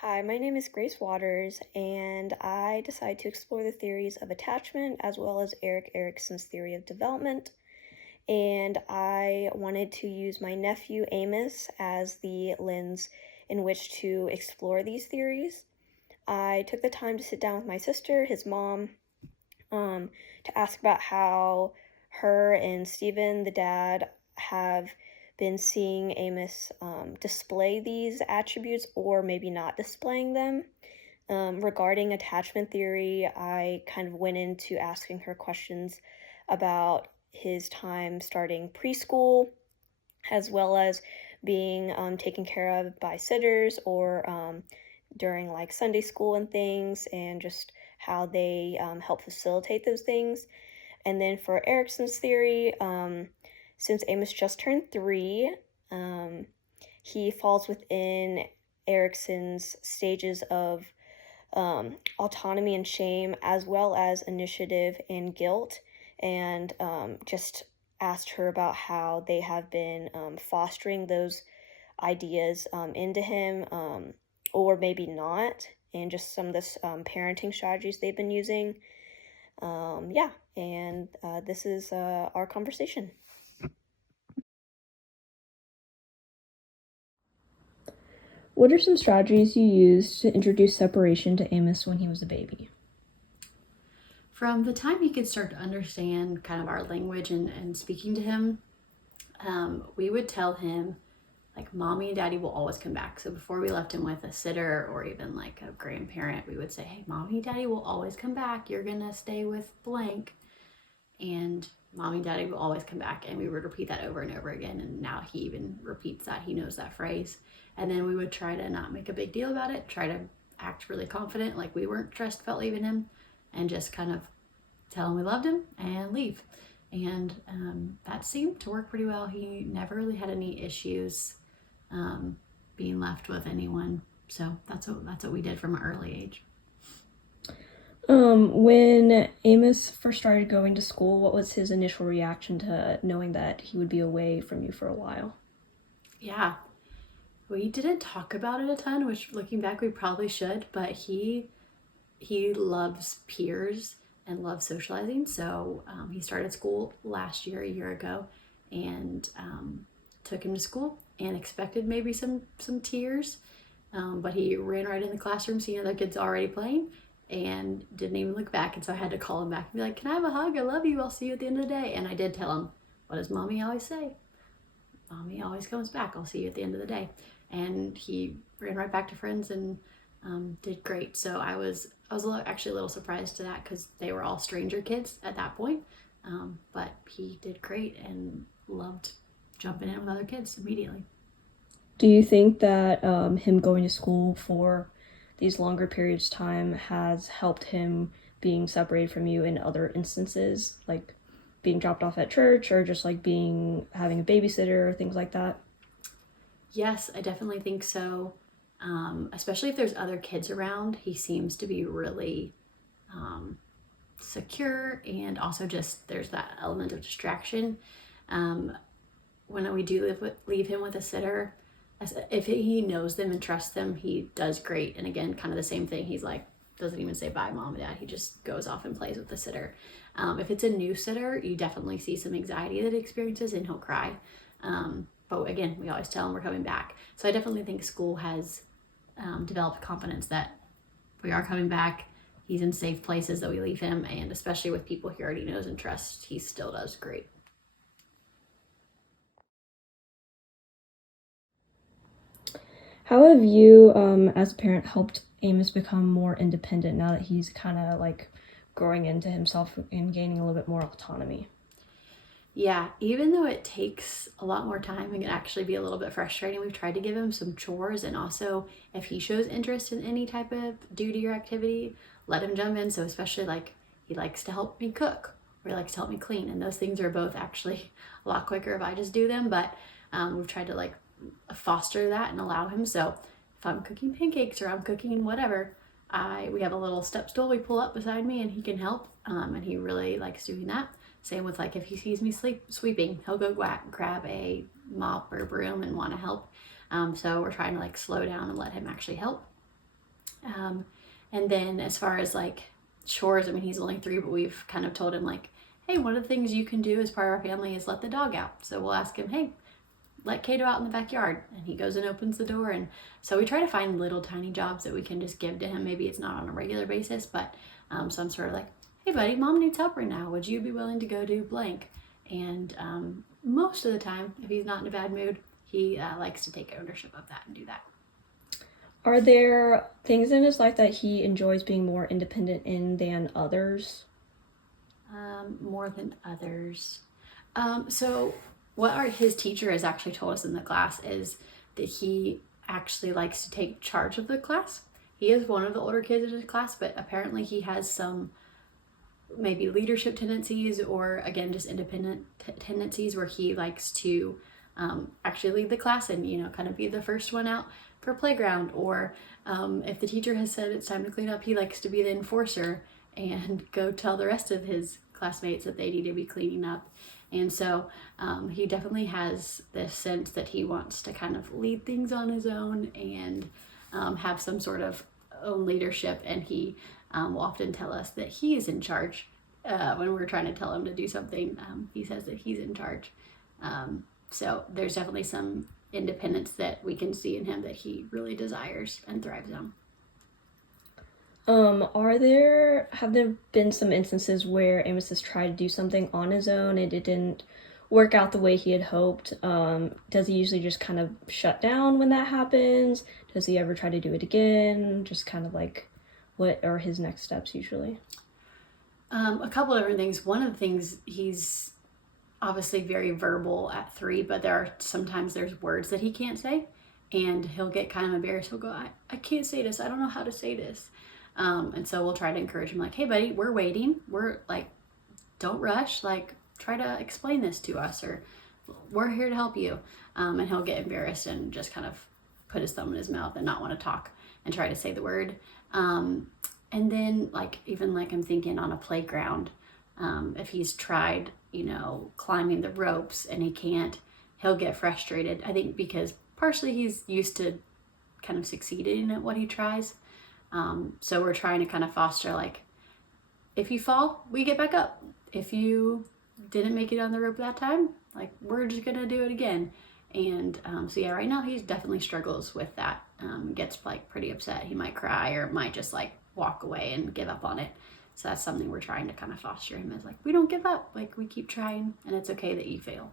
Hi, my name is Grace Waters, and I decided to explore the theories of attachment as well as Erik Erikson's theory of development. And I wanted to use my nephew Amos as the lens in which to explore these theories. I took the time to sit down with my sister, his mom, to ask about how her and Steven, the dad, have been seeing Amos display these attributes or maybe not displaying them. Regarding attachment theory, I kind of went into asking her questions about his time starting preschool, as well as being taken care of by sitters or during like Sunday school and things, and just how they help facilitate those things. And then for Erikson's theory, since Amos just turned 3, he falls within Erikson's stages of autonomy and shame, as well as initiative and guilt, and just asked her about how they have been fostering those ideas into him, or maybe not, and just some of the parenting strategies they've been using. Yeah, and this is our conversation. What are some strategies you used to introduce separation to Amos when he was a baby? From the time he could start to understand kind of our language and speaking to him, we would tell him, like, mommy and daddy will always come back. So before we left him with a sitter or even like a grandparent, we would say, hey, mommy and daddy will always come back. You're going to stay with blank. And mommy and daddy will always come back. And we would repeat that over and over again. And now he even repeats that. He knows that phrase. And then we would try to not make a big deal about it, try to act really confident, like we weren't stressed about leaving him, and just kind of tell him we loved him and leave. And that seemed to work pretty well. He never really had any issues being left with anyone. So that's what we did from an early age. When Amos first started going to school, what was his initial reaction to knowing that he would be away from you for a while? Yeah, we didn't talk about it a ton, which looking back we probably should, but he loves peers and loves socializing. So he started school last year, a year ago, and took him to school and expected maybe some tears, but he ran right in the classroom, seeing other kids already playing, and didn't even look back. And so I had to call him back and be like, can I have a hug? I love you. I'll see you at the end of the day. And I did tell him, what does mommy always say? Mommy always comes back. I'll see you at the end of the day. And he ran right back to friends and did great. So I was actually a little surprised to that, because they were all stranger kids at that point. But he did great and loved jumping in with other kids immediately. Do you think that him going to school for these longer periods of time has helped him being separated from you in other instances, like being dropped off at church or just like having a babysitter or things like that? Yes, I definitely think so. Especially if there's other kids around, he seems to be really secure, and also just there's that element of distraction. When we do leave him with a sitter, if he knows them and trusts them, he does great. And again, kind of the same thing. He's like, doesn't even say bye, mom and dad. He just goes off and plays with the sitter. If it's a new sitter, you definitely see some anxiety that he experiences, and he'll cry. But again, we always tell him we're coming back. So I definitely think school has developed confidence that we are coming back. He's in safe places that we leave him, and especially with people he already knows and trusts, he still does great. How have you, as a parent, helped Amos become more independent now that he's kind of like growing into himself and gaining a little bit more autonomy? Yeah, even though it takes a lot more time and can actually be a little bit frustrating, we've tried to give him some chores, and also if he shows interest in any type of duty or activity, let him jump in. So especially like he likes to help me cook or he likes to help me clean, and those things are both actually a lot quicker if I just do them. But we've tried to like foster that and allow him. So if I'm cooking pancakes or I'm cooking whatever, we have a little step stool we pull up beside me and he can help, and he really likes doing that. Same with like if he sees me sweeping, he'll go grab a mop or broom and want to help. So we're trying to like slow down and let him actually help. And then as far as like chores, I mean, he's only 3, but we've kind of told him like, hey, one of the things you can do as part of our family is let the dog out. So we'll ask him, hey, let Kato out in the backyard, and he goes and opens the door. And so we try to find little tiny jobs that we can just give to him. Maybe it's not on a regular basis, but so I'm sort of like, hey buddy, mom needs help right now. Would you be willing to go do blank? And most of the time, if he's not in a bad mood, he likes to take ownership of that and do that. Are there things in his life that he enjoys being more independent in than others? More than others. So what his teacher has actually told us in the class is that he actually likes to take charge of the class. He is one of the older kids in his class, but apparently he has some maybe leadership tendencies, or again, just independent tendencies where he likes to actually lead the class and, you know, kind of be the first one out for playground. Or if the teacher has said it's time to clean up, he likes to be the enforcer and go tell the rest of his classmates that they need to be cleaning up. And so he definitely has this sense that he wants to kind of lead things on his own and have some sort of own leadership. And he will often tell us that he is in charge when we're trying to tell him to do something. He says that he's in charge. So there's definitely some independence that we can see in him that he really desires and thrives on. Have there been some instances where Amos has tried to do something on his own and it didn't work out the way he had hoped? Does he usually just kind of shut down when that happens? Does he ever try to do it again? Just kind of like, what are his next steps usually? A couple of different things. One of the things, he's obviously very verbal at 3, but sometimes there's words that he can't say, and he'll get kind of embarrassed. He'll go, I can't say this. I don't know how to say this. And so we'll try to encourage him like, hey buddy, we're waiting. We're like, don't rush. Like, try to explain this to us, or we're here to help you. And he'll get embarrassed and just kind of put his thumb in his mouth and not want to talk and try to say the word. And then like, even like I'm thinking on a playground, if he's tried, you know, climbing the ropes and he can't, he'll get frustrated. I think because partially he's used to kind of succeeding at what he tries. So we're trying to kind of foster like, if you fall, we get back up. If you didn't make it on the rope that time, like, we're just gonna do it again. And so yeah, right now he definitely struggles with that. Gets like pretty upset. He might cry or might just like walk away and give up on it. So that's something we're trying to kind of foster him as like, we don't give up, like we keep trying, and it's okay that you fail.